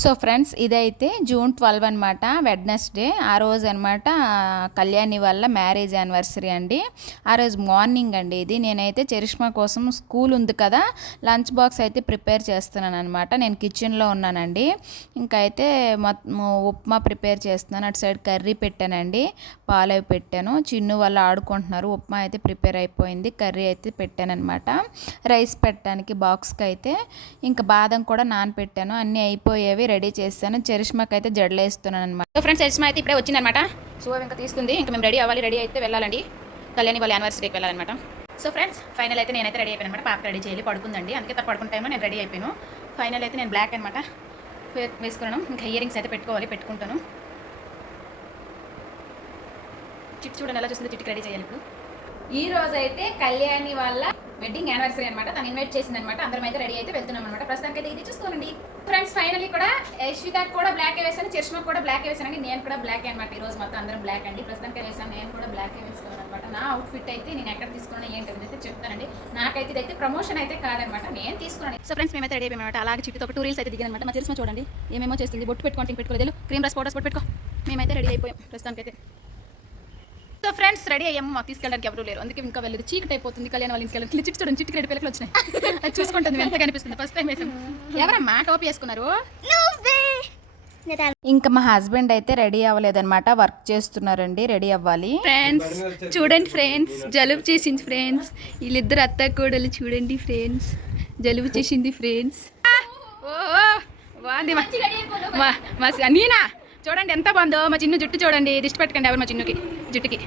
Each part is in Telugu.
సో ఫ్రెండ్స్ ఇదైతే జూన్ ట్వెల్వ్ అనమాట వెడ్నెస్డే. ఆ రోజు అనమాట కళ్యాణి వల్ల మ్యారేజ్ యానివర్సరీ అండి. ఆ రోజు మార్నింగ్ అండి ఇది. నేనైతే చరిష్మా కోసం స్కూల్ ఉంది కదా లంచ్ బాక్స్ అయితే ప్రిపేర్ చేస్తున్నాను అనమాట నేను కిచెన్లో ఉన్నానండి. ఇంకా అయితే ఉప్మా ప్రిపేర్ చేస్తున్నాను. అటు సైడ్ కర్రీ పెట్టానండి. పాలు అవి పెట్టాను. చిన్ను వాళ్ళు ఆడుకుంటున్నారు. ఉప్మా అయితే ప్రిపేర్ అయిపోయింది. కర్రీ అయితే పెట్టాను అనమాట రైస్ పెట్టడానికి బాక్స్కి అయితే ఇంకా బాదం కూడా నానపెట్టాను. అన్నీ అయిపోయేవి. రెడీ చేస్తాను. చరిష్మాకి అయితే జడలేస్తున్నాను అనమాట సో ఫ్రెండ్స్ చరిష్మా అయితే ఇప్పుడే వచ్చిందనమాట సో ఇంకా తీసుకుంది. ఇంకా మేము రెడీ అవ్వాలి రెడీ అయితే వెళ్ళాలండి. కళ్యాణి వాళ్ళ యానివర్సరీకి వెళ్ళాలన్నమాట. సో ఫ్రెండ్స్ ఫైనల్ అయితే నేనైతే రెడీ అయిపోయాను అనమాట పాప రెడీ చేయాలి పడుకుందండి. అందుకే తప్ప పడుకుంటామో నేను రెడీ అయిపోయాను. ఫైనల్ అయితే నేను బ్లాక్ అనమాట వేసుకున్నాను. ఇంకా ఇయర్ రింగ్స్ అయితే పెట్టుకోవాలి పెట్టుకుంటాను. చిట్టి చూడండి ఎలా చూస్తుంది చిట్టికి రెడీ చేయాలి ఇప్పుడు. ఈ రోజు అయితే కళ్యాణి వాళ్ళ వెడ్డింగ్ యానివర్సరీ అనమాట తను ఇన్వైట్ చేసింది అనమాట అందరం అయితే రెడీ అయితే వెళ్తున్నాం అనమాట ప్రస్తుతానికి అయితే ఇది చూసుకోండి ఫ్రెండ్స్ ఫైనల్లీ కూడా యశ్విత కూడా బ్లాక్ వేసాను చష్మా కూడా బ్లాక్ వేసానండి నేను కూడా బ్లాక్ అనమాట ఈ రోజు మొత్తం అందరం బ్లాక్ అండి. ప్రస్తుతానికి వేసాను నేను కూడా బ్లాక్ వేసుకున్నాను అనమాట నా అవుట్ఫిట్ అయితే నేను ఎక్కడ తీసుకున్నాను ఏంటి అనేది అయితే చెప్తానండి. నాకైతే ఇదైతే ప్రమోషన్ అయితే కాదనమాట నేను తీసుకున్నాను. సో ఫ్రెండ్స్ మేమైతే రెడీ అయిపోయామన్నమాట. అలాగే చుట్టూ ఒక టూ రీల్స్ అయితే దిగానమాట మా చరిష్మా చూడండి. ఏమేమో చేస్తుంది. బొట్టు పెట్టుకోండి పెట్టుకోలేదు. క్రీమ్ రస్ పౌడర్స్ బొట్టు పెట్టుకో. మేమైతే రెడీ అయిపోయాం ప్రస్తుతానికి అయితే సో ఫ్రెండ్స్ రెడీ అయ్యాము. మాకు తీసుకెళ్ళడానికి ఎవరు లేరు. అందుకే ఇంకా వెళ్ళదు చీకటి అయిపోతుంది. కళ్యాణ వాళ్ళ ఇంటికి వెళ్ళి చిట్టు చూడండి చిట్టుకి రెడ్డి పిల్లలు వచ్చినాయి. అది చూసుకుంటుంది ఎంత కనిపిస్తుంది ఫస్ట్ టైం వేసాం. ఎవరమ్మా టోపీ వేసుకున్నారు? ఇంకా మా హస్బెండ్ అయితే రెడీ అవ్వలేదన్నమాట. వర్క్ చేస్తున్నారండి. రెడీ అవ్వాలి. ఫ్రెండ్స్ చూడండి ఫ్రెండ్స్ జలుబు చేసింది ఫ్రెండ్స్ వీళ్ళిద్దరు అత్త కోడలు చూడండి ఫ్రెండ్స్ జలుబు చేసింది ఫ్రెండ్స్ ఓ బాగుంది మా నీనా చూడండి ఎంత బాగుందో. మా చిన్ను జుట్టు చూడండి. దిష్టి పెట్టకండి ఎవరు మా చిన్నుకి? జుట్టుకి.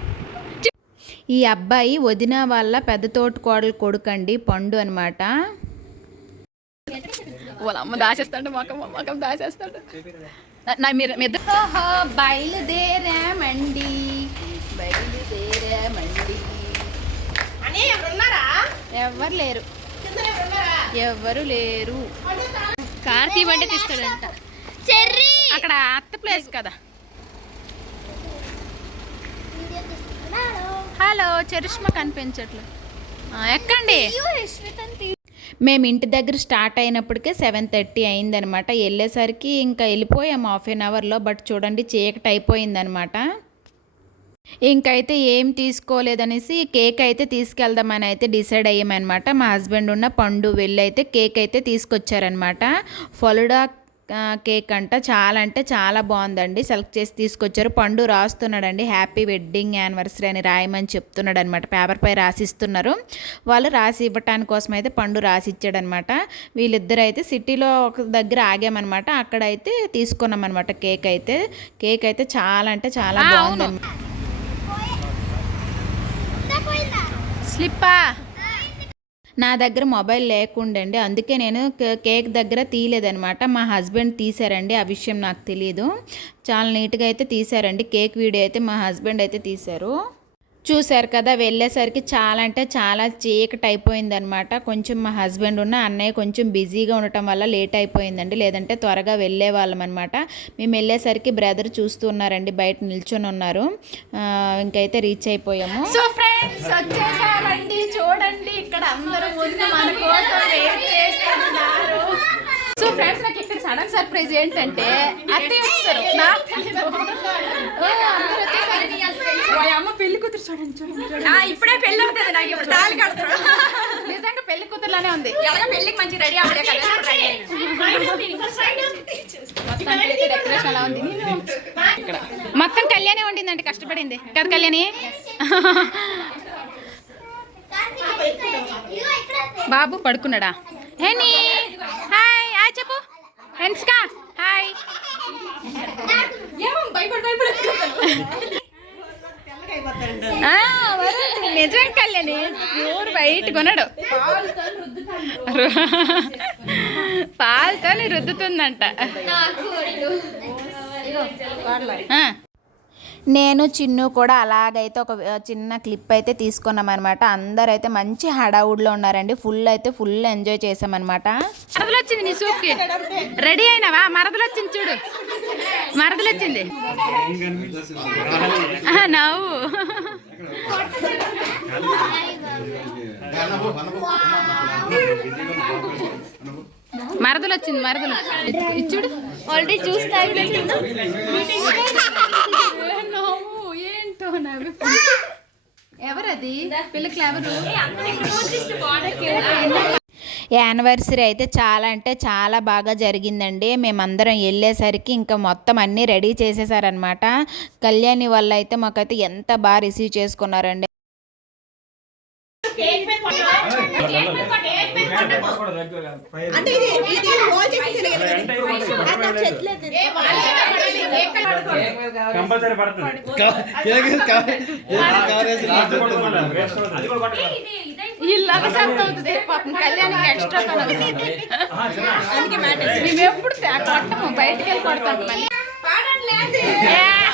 ఈ అబ్బాయి వదిన వాళ్ళ పెద్ద తోటి కోడలు కొడుకండి పండు అనమాట వాళ్ళ అమ్మ దాచేస్తాడు మొఖం మొఖం దాచేస్తాడు. నా- మీరు ఓహో, బయలుదేరామండి. బయలుదేరామండి. ఎవరు లేరు. ఎవరు లేరు. కార్తీ బండి తీస్తాడంట. చెర్రీ! అక్కడ అత్త ప్లేస్ కదా. చరిష్మా కనిపించట్లేదు. ఎక్కండి. మేము ఇంటి దగ్గర స్టార్ట్ అయినప్పటికే సెవెన్ థర్టీ అయిందనమాట. వెళ్ళేసరికి ఇంకా వెళ్ళిపోయాం హాఫ్ ఎన్ అవర్లో బట్ చూడండి చీకటి అయిపోయిందనమాట. ఇంకైతే ఏం తీసుకోలేదనేసి కేక్ అయితే తీసుకెళ్దామని అయితే డిసైడ్ అయ్యామన్నమాట. మా హస్బెండ్ ఉన్న పండు వెళ్ళి అయితే కేక్ అయితే తీసుకొచ్చారనమాట ఫలుడా కేక్ అంట. చాలా అంటే చాలా బాగుందండి. సెలెక్ట్ చేసి తీసుకొచ్చారు. పండు రాస్తున్నాడండి. హ్యాపీ వెడ్డింగ్ యానివర్సరీ అని రాయమని చెప్తున్నాడు అనమాట పేపర్ పై రాసిస్తున్నారు. వాళ్ళు రాసి ఇవ్వటానికి కోసం అయితే పండు రాసి ఇచ్చాడనమాట వీళ్ళిద్దరు అయితే సిటీలో ఒక దగ్గర ఆగామన్నమాట అక్కడైతే తీసుకున్నాం అనమాట కేక్ అయితే. కేక్ అయితే చాలా అంటే చాలా బాగుంది స్లిప్పా? నా దగ్గర మొబైల్ లేకుండండి. అందుకే నేను కే- కేక్ దగ్గర తీయలేదనమాట మా హస్బెండ్ తీశారండి. ఆ విషయం నాకు తెలియదు చాలా నీట్గా అయితే తీశారండి. కేక్ వీడియో అయితే మా హస్బెండ్ అయితే తీశారు. చూశారు కదా వెళ్ళేసరికి చాలా అంటే చాలా చీకటి అయిపోయిందనమాట కొంచెం మా హస్బెండ్ ఉన్న అన్నయ్య కొంచెం బిజీగా ఉండటం వల్ల లేట్ అయిపోయిందండి లేదంటే త్వరగా వెళ్ళే వాళ్ళం అనమాట మేము వెళ్ళేసరికి బ్రదర్ చూస్తూ ఉన్నారండి బయట నిల్చొని ఉన్నారు. ఇంకైతే రీచ్ అయిపోయాము. సో ఫ్రెండ్స్ వచ్చేసామండి. చూడండి ఇక్కడ అందరూ మన కోసం వెయిట్ చేస్తున్నారు. ఫ్రెండ్స్ నాకు ఇక్కడ సడన్ సర్ప్రైజ్ ఏంటంటే అత్తయ్య వచ్చారు. అమ్మ పెళ్ళి కూతురు చూడండి ఇప్పుడే పెళ్ళి అవుతుంది నాకు ఇప్పుడు. తాళి కడతాడు నిజంగా పెళ్ళి కూతురులానే ఉంది. ఎలాగో పెళ్ళికి మంచి రెడీ అవ్వలే కదా. మొత్తానికి డెకరేషన్ అలా ఉంది. నేను ఇక్కడ. మొత్తం కళ్యాణి వండిందండి కష్టపడింది. కదా కళ్యాణి? బాబు పడుకున్నాడా? హేని ఫ్రెండ్స్గా హాయ్ ఆ, వరుణ్, నిజం కళ్యాణి ప్యూర్ వైట్ కొన్నాడు పాలతో రుద్దుతుందంట. ఆ. నేను చిన్ను కూడా అలాగైతే ఒక చిన్న క్లిప్ అయితే తీసుకున్నాం అనమాట అందరు అయితే మంచి హడావుడ్లో ఉన్నారండి. ఫుల్ అయితే ఫుల్ ఎంజాయ్ చేసామన్నమాట. మరదలు వచ్చింది నీ సూప్కి? రెడీ అయినావా? మరదలు వచ్చింది చూడు. మరదలు వచ్చింది ఆహా, నవ్వు. మరదలు. వచ్చింది మరదలు ఇచ్చుడు ఆల్రెడీ జ్యూస్ తాగిన నవ్వు ఏంటో నవ్వు ఎవరది? పిల్లకి ఎవరు? యానివర్సరీ అయితే చాలా అంటే చాలా బాగా జరిగిందండి. మేమందరం వెళ్ళేసరికి ఇంకా మొత్తం అన్నీ రెడీ చేసేసారనమాట కళ్యాణి వల్ల అయితే మాకైతే ఎంత బాగా రిసీవ్ చేసుకున్నారండి. అంటే ఇది ఇది నాకు చెట్లేదు. కంపల్సరీ పడుతుంది. వీళ్ళు అభిశాంతం అవుతుంది. పాపం కళ్యాణికి ఎక్స్ట్రా. మేము ఎప్పుడు కొట్టము. బయటికి వెళ్ళి కొడతాం మళ్ళీ. నేను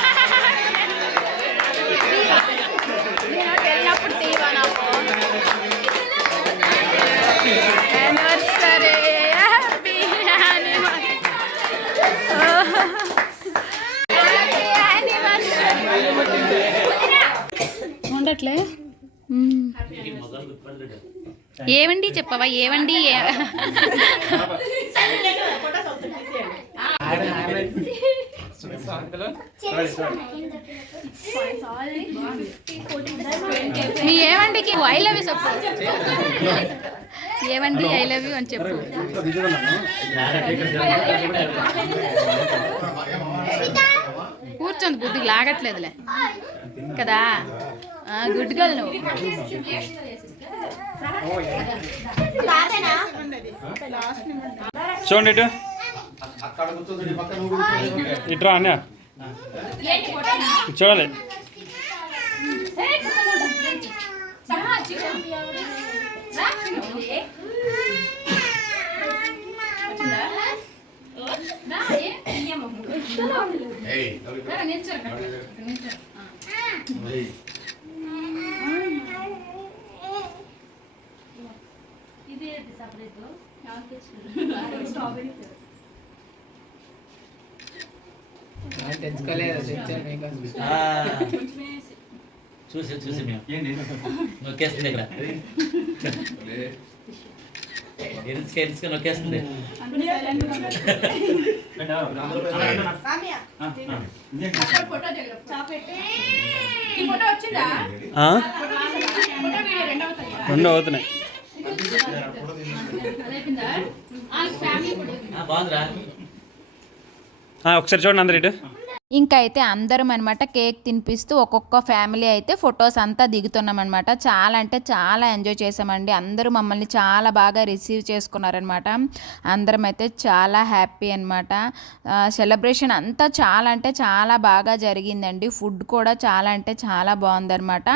ఉండట్లే ఏవండి చెప్పవా? ఏవండి. మీ ఏవండికి? ఐ లవ్ యూ చెప్పు. ఏవండి? ఐ లవ్ యూ అని చెప్పు. కూర్చోంది బుద్ధి లాగట్లేదులే. కదా? గుడ్ గర్ల్ నువ్వు. చూడండి ఇటు. ఇట్రా అన్న చూడాలి. చూసి చూసి మేము. నొక్కేస్తుంది ఇక్కడ. ఎరుచుక ఎరుచుక నొక్కేస్తుంది? రెండు అవుతున్నాయి ఆ, బాగుందిరా ఆ, ఒకసారి చూడండి అందరు ఇటు. ఇంకా అయితే అందరం అనమాట కేక్ తినిపిస్తూ ఒక్కొక్క ఫ్యామిలీ అయితే ఫొటోస్ అంతా దిగుతున్నాం అనమాట చాలా అంటే చాలా ఎంజాయ్ చేసామండి. అందరూ మమ్మల్ని చాలా బాగా రిసీవ్ చేసుకున్నారనమాట అందరం అయితే చాలా హ్యాపీ అనమాట సెలబ్రేషన్ అంతా చాలా అంటే చాలా బాగా జరిగిందండి. ఫుడ్ కూడా చాలా అంటే చాలా బాగుందన్నమాట.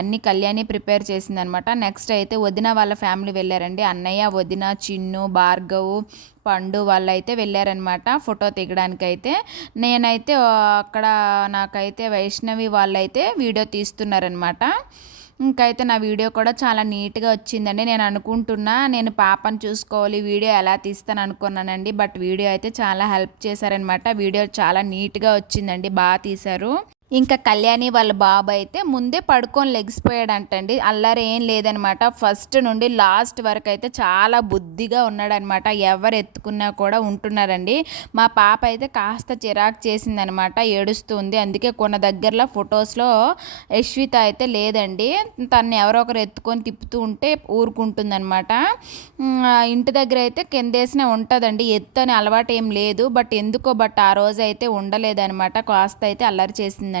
అన్ని కళ్యాణి ప్రిపేర్ చేసిందనమాట నెక్స్ట్ అయితే వదిన వాళ్ళ ఫ్యామిలీ వెళ్ళారండి. అన్నయ్య వదిన చిన్ను భార్గవ్ పండు వాళ్ళు అయితే వెళ్ళారనమాట ఫోటో దిగడానికి అయితే నేనైతే అక్కడ నాకైతే వైష్ణవి వాళ్ళైతే వీడియో తీస్తున్నారనమాట ఇంకైతే నా వీడియో కూడా చాలా నీట్గా వచ్చిందండి. నేను అనుకుంటున్నా నేను పాపను చూసుకోవాలి వీడియో ఎలా తీస్తాను అనుకున్నానండి. బట్ వీడియో అయితే చాలా హెల్ప్ చేశారనమాట వీడియో చాలా నీట్గా వచ్చిందండి బాగా తీశారు. ఇంకా కళ్యాణి వాళ్ళ బాబు అయితే ముందే పడుకొని లెగిసిపోయాడంటండి అల్లరి ఏం లేదనమాట. ఫస్ట్ నుండి లాస్ట్ వరకు అయితే చాలా బుద్ధిగా ఉన్నాడనమాట. ఎవరు ఎత్తుకున్నా కూడా ఉంటున్నారండి. మా పాప అయితే కాస్త చిరాకు చేసిందనమాట. ఏడుస్తుంది. అందుకే కొన్న దగ్గరలో ఫొటోస్లో యశ్విత అయితే లేదండి. తను ఎవరో ఒకరు ఎత్తుకొని తిప్పుతూ ఉంటే ఊరుకుంటుందనమాట. ఇంటి దగ్గర అయితే కిందేసిన ఉంటుందండి. ఎత్తు అని అలవాటు ఏం లేదు. బట్ ఎందుకో బట్ ఆ రోజు అయితే ఉండలేదనమాట. కాస్త అయితే అల్లరి చేసిందండి.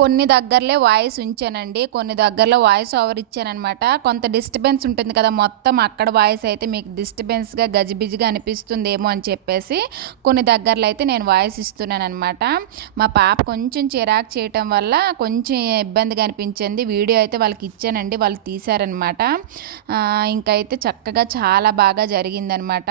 కొన్ని దగ్గరలే వాయిస్ ఉంచానండి. కొన్ని దగ్గరలో వాయిస్ ఓవర్ ఇచ్చానమాట కొంత డిస్టర్బెన్స్ ఉంటుంది కదా మొత్తం అక్కడ వాయిస్ అయితే మీకు డిస్టర్బెన్స్గా గజిబిజిగా అనిపిస్తుందేమో అని చెప్పేసి కొన్ని దగ్గరలో అయితే నేను వాయిస్ ఇస్తున్నాను అనమాట మా పాప కొంచెం చిరాకు చేయటం వల్ల కొంచెం ఇబ్బందిగా అనిపించింది. వీడియో అయితే వాళ్ళకి ఇచ్చానండి వాళ్ళు తీశారనమాట ఇంకైతే చక్కగా చాలా బాగా జరిగిందనమాట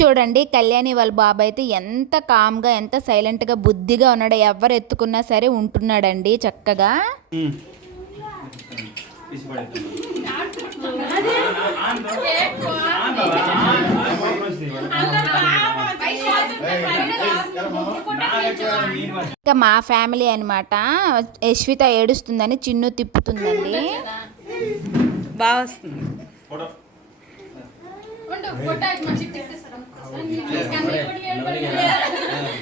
చూడండి కళ్యాణి వాళ్ళ బాబు అయితే ఎంత కామ్గా ఎంత సైలెంట్గా బుద్ధిగా ఉన్నాడో ఎవరు ఎత్తుకున్నా సరే ఉంటున్నాడండి చక్కగా. ఇంకా మా ఫ్యామిలీ అనమాట యశ్విత ఏడుస్తుందని చిన్ను తిప్పుతుందండి. బాగా వస్తుంది.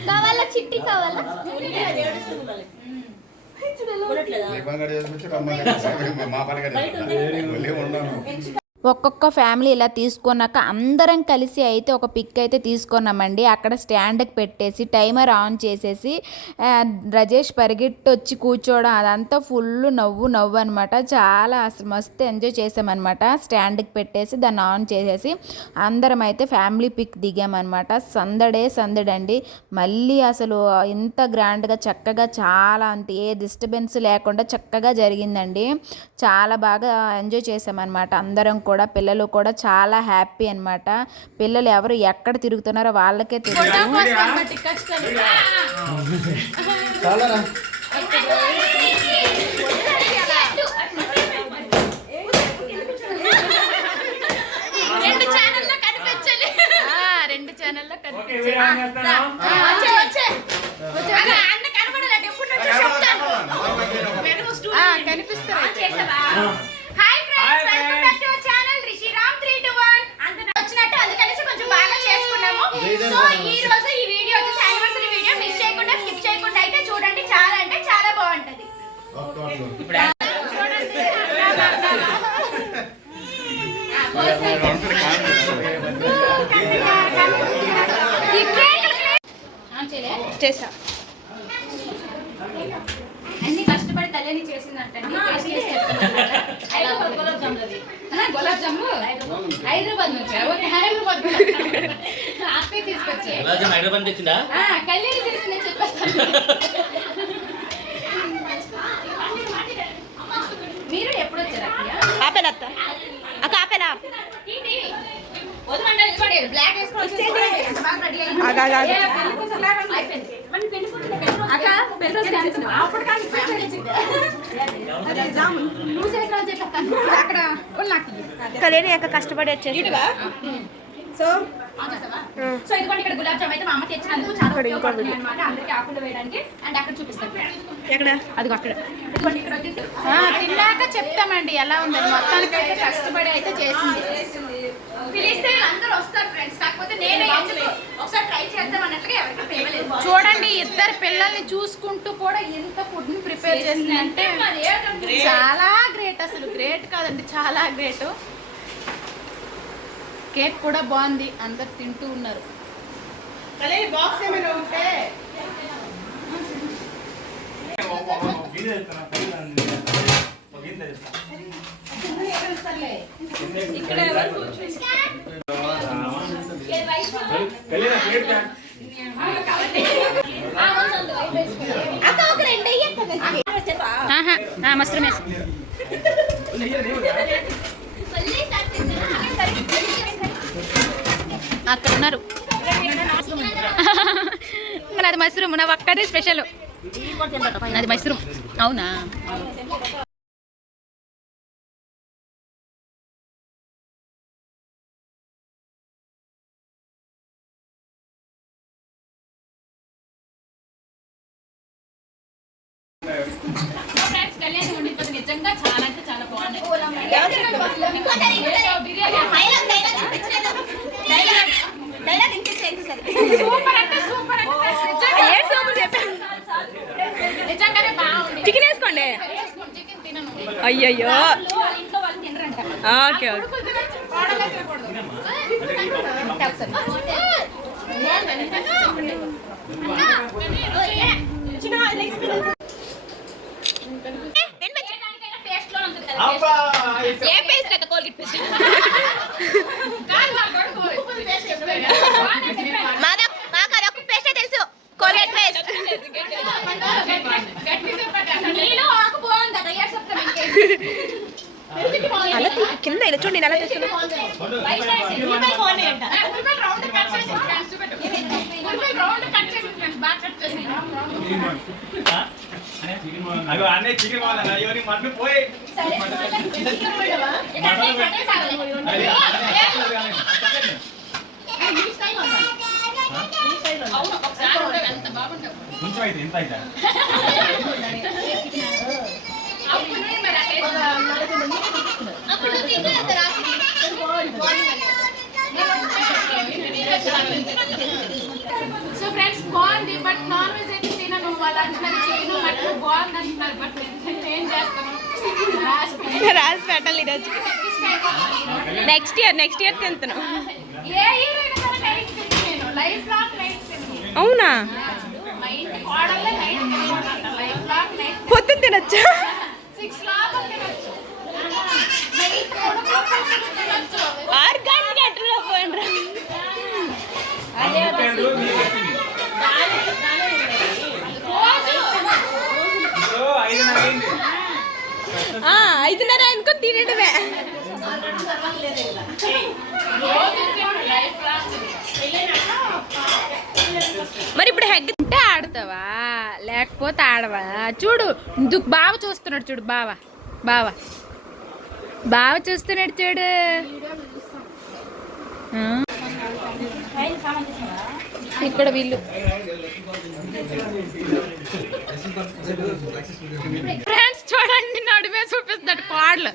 కావాలా? చిట్టి కావాలా? మా పని ఉన్నాను ఒక్కొక్క ఫ్యామిలీ ఇలా తీసుకున్నాక అందరం కలిసి అయితే ఒక పిక్ అయితే తీసుకున్నామండి. అక్కడ స్టాండ్కి పెట్టేసి టైమర్ ఆన్ చేసేసి రజేష్ పరిగెట్టి వచ్చి కూర్చోవడం అదంతా ఫుల్ నవ్వు నవ్వు అనమాట చాలా అసలు మస్తు ఎంజాయ్ చేసామన్నమాట. స్టాండ్కి పెట్టేసి దాన్ని ఆన్ చేసేసి అందరం అయితే ఫ్యామిలీ పిక్ దిగామన్నమాట. సందడే సందడండి మళ్ళీ అసలు ఇంత గ్రాండ్గా చక్కగా చాలా అంత ఏ డిస్టర్బెన్స్ లేకుండా చక్కగా జరిగిందండి. చాలా బాగా ఎంజాయ్ చేసామన్నమాట అందరం కూడా. పిల్లలు కూడా చాలా హ్యాపీ అన్నమాట. పిల్లలు ఎవరు ఎక్కడ తిరుగుతున్నారో వాళ్ళకే తెలియదు రెండు ఛానల్లో కనిపించాలి రెండు ఛానల్లో hi friends welcome back to our channel Rishiram 321 అందరూ వచ్చినట్టు అందుకనేసి కొంచెం బాగా చేసుకున్నాము సో ఈ రోజు ఈ వీడియో వచ్చేసి యానివర్సరీ వీడియో. మిస్ చేయకుండా స్కిప్ చేయకుండా అయితే చూడండి చాలా అంటే చాలా బాగుంటది. చేసా అన్ని కష్టపడి తల్లిని చేసిందంటండి టేస్ట్ చేసి చెప్తాను గులాబ్ జాము హైదరాబాద్ నుంచి ఓకే హైదరాబాద్ అక్కడే తీసుకొచ్చే గులాబ్ హైదరాబాద్ తెచ్చిందా ఆ, కళ్యాణి చేసిందే చెప్పేస్తాను. మీరు ఎప్పుడు వచ్చారు ఆపేలా అత్త. అక్క ఆపేలా. అక్కడ నాకు అక్క కష్టపడి వచ్చేసి సో? సో ఇదిగోండి ఇక్కడ గులాబ్ జామ్ అయితే మా అమ్మ తెచ్చినందుకు చాలా ఉపయోగపడుతుంది అనమాట అందరికి ఆకులు వేయడానికి అండ్ అక్కడ చూపిస్తాను. ఎక్కడ? అదిగో అక్కడ. ఇదిగోండి ఇక్కడ వచ్చేసి. తిన్నాక చెప్తామండి ఎలా ఉందని మొత్తానికి అయితే కష్టపడి అయితే చేసింది. పిలిస్తే అందరూ వస్తారు ఫ్రెండ్స్ కాకపోతే నేనే ఒకసారి ట్రై చేద్దాం అన్నట్లుగా ఎవరికి చూడండి ఇద్దరు పిల్లల్ని చూసుకుంటూ కూడా ఎంత ఫుడ్ని ప్రిపేర్ చేసిందంటే చాలా గ్రేట్ అసలు. గ్రేట్ కాదండి చాలా గ్రేట్ కేక్ కూడా బాగుంది. అందరు తింటూ ఉన్నారు. కళ్యాణి బాక్స్ ఏమైనా ఉంటే? అక్క ఒక రెండు అయ్యి మస్టర్ మేస్ అక్కడ ఉన్నారు నాది మష్రూమ్ నా ఒక్కదే స్పెషల్ అది మష్రూమ్. అవునా ఫ్రెండ్స్ కళ్యాణ్ వండినది నిజంగా చాలా అంటే చాలా బాగుంది బిర్యానీ సూపర్ అంటే సూపర్ అంటే friends, నిజంగా ఏడు సోపులు చెప్పాను నిజంగానే బాగుంది చికెన్ వేసుకోండి చికెన్ తినను అయ్యయ్యో. Okay okay. కోడలు తినకూడదు. పేస్ట్లో ఉంటుంది కదా ఏ పేస్ట్? అక్క కోల్గేట్ పేస్ట్ మాదా మాకు అదొక పేస్టే తెలుసు కోల్గేట్ పేస్ట్ అలా కింద ఇలా చూడండి నేను అలా చేస్తున్నా కొంచెం అయితే ఎంత అయితే సో ఫ్రెండ్స్ బాగుంది బట్ నాన్ వెజ్ అయితే తినను. వాళ్ళు అంటున్నారు చికెన్ మటన్ బాగుంది అంటున్నారు బట్ నేను ఏం చేస్తాను రాసి పెట్టి- రాసి పెట్టాలి ఈరోజు నెక్స్ట్ ఇయర్ నెక్స్ట్ ఇయర్ తింటాను ఏ సరే నైట్ తిని నేను లైఫ్ లాంగ్ నైట్ తిని అవునా? పొద్దున్న తినొచ్చా? ఆర్గానిక్ ఎట్లా పోయినరా ఐదున్నర అనుకో తినడమే మరి ఇప్పుడు హెగ్ ఉంటే ఆడతావా పోతే ఆడవా? చూడు ఇందుకు బావ చూస్తున్నాడు చూడు బావ బావ. బావ చూస్తున్నాడు చూడు. ఇక్కడ వీళ్ళు. ఫ్రెండ్స్ చూడండి నడుమే చూపిస్తాడు కోడలు.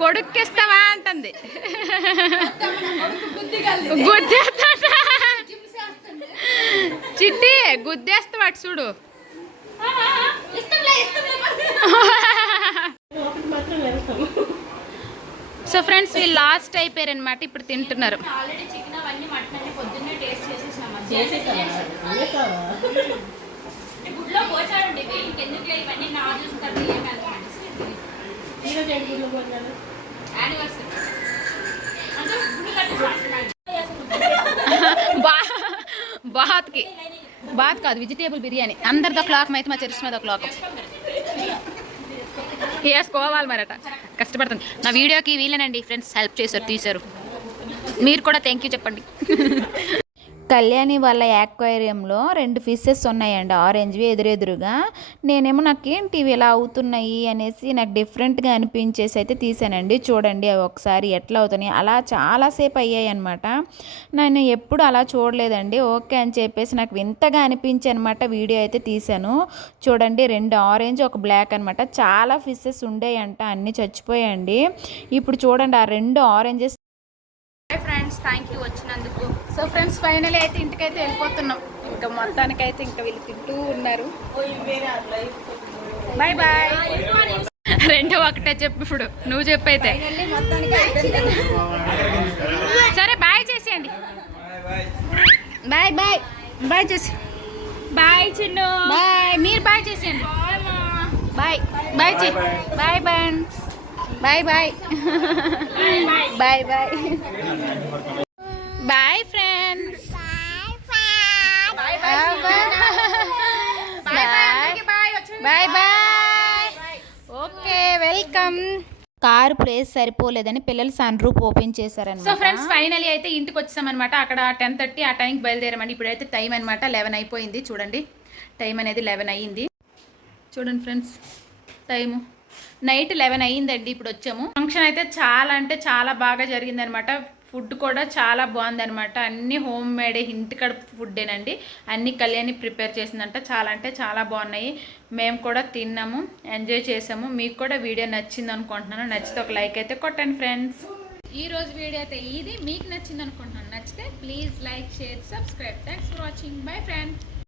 కొడుక్కిస్తావా అంటుంది. గుద్దేస్తా చిట్టి గుద్దేస్తావాడు చూడు. సో ఫ్రెండ్స్ వీళ్ళు లాస్ట్ అయిపోయారు అనమాట ఇప్పుడు తింటున్నారు. బాత్కి. బాత్ కాదు వెజిటేబుల్ బిర్యానీ. అందరితో క్లాక్ అయితే మా చరిష్మ మీద క్లాక్ వేసుకోవాలి మరట. కష్టపడుతుంది. నా వీడియోకి వీలేనండి ఫ్రెండ్స్ హెల్ప్ చేశారు తీశారు. మీరు కూడా థ్యాంక్ యూ చెప్పండి. కళ్యాణి వాళ్ళ యాక్వేరియంలో రెండు ఫిషెస్ ఉన్నాయండి. ఆరెంజ్వి ఎదురెదురుగా. నేనేమో నాకేంటి ఇవి ఇలా అవుతున్నాయి అనేసి నాకు డిఫరెంట్గా అనిపించేసి అయితే తీసానండి. చూడండి అవి ఒకసారి ఎట్లా అవుతున్నాయి. అలా చాలాసేపు అయ్యాయి అనమాట నేను ఎప్పుడు అలా చూడలేదండి. ఓకే అని చెప్పేసి నాకు వింతగా అనిపించి అనమాట వీడియో అయితే తీశాను చూడండి రెండు ఆరెంజ్ ఒక బ్లాక్ అనమాట చాలా ఫిషెస్ ఉండేయంట. అన్నీ చచ్చిపోయాయండి. ఇప్పుడు చూడండి ఆ రెండు ఆరెంజెస్. ఫ్రెండ్స్. థ్యాంక్ యూ వచ్చినందుకు సో ఫ్రెండ్స్ ఫైనల్ అయితే ఇంటికైతే వెళ్ళిపోతున్నాం. ఇంకా మొత్తానికైతే ఇంకా వీళ్ళు తింటూ ఉన్నారు. బాయ్ బాయ్ రెండో ఒకటే చెప్పు ఇప్పుడు. నువ్వు చెప్పైతే సరే బాయ్ చేసేయండి. బాయ్ బాయ్ బాయ్ చేసి. బాయ్ చిన్ను. బాయ్ మీరు బాయ్ చేసేయండి. బాయ్ బాయ్ చే bye bye bye bye bye bye bye friends bye bye okay welcome car place సరిపోలేదని పిల్లలు సన్ రూప్ ఓపెన్ చేశారనమాట సో ఫ్రెండ్స్ ఫైనలీ అయితే ఇంటికి వచ్చామన్నమాట అక్కడ టెన్ థర్టీ ఆ టైంకి బయలుదేరామండి. ఇప్పుడైతే టైం అనమాట లెవెన్ అయిపోయింది. చూడండి టైం అనేది లెవెన్ అయ్యింది. చూడండి ఫ్రెండ్స్ టైము నైట్ లెవెన్ అయ్యిందండి ఇప్పుడు వచ్చాము ఫంక్షన్ అయితే చాలా అంటే చాలా బాగా జరిగిందనమాట ఫుడ్ కూడా చాలా బాగుందనమాట అన్ని హోమ్ మేడ్ ఇంటి ఫుడ్డేనండి. అన్ని కళ్యాణి ప్రిపేర్ చేసిందంట. చాలా అంటే చాలా బాగున్నాయి. మేము కూడా తిన్నాము ఎంజాయ్ చేసాము. మీకు కూడా వీడియో నచ్చింది అనుకుంటున్నాను నచ్చితే ఒక లైక్ అయితే కొట్టండి ఫ్రెండ్స్. ఈ రోజు వీడియో అయితే ఇది. మీకు నచ్చింది అనుకుంటున్నాను నచ్చితే please like share subscribe. Thanks for watching bye friends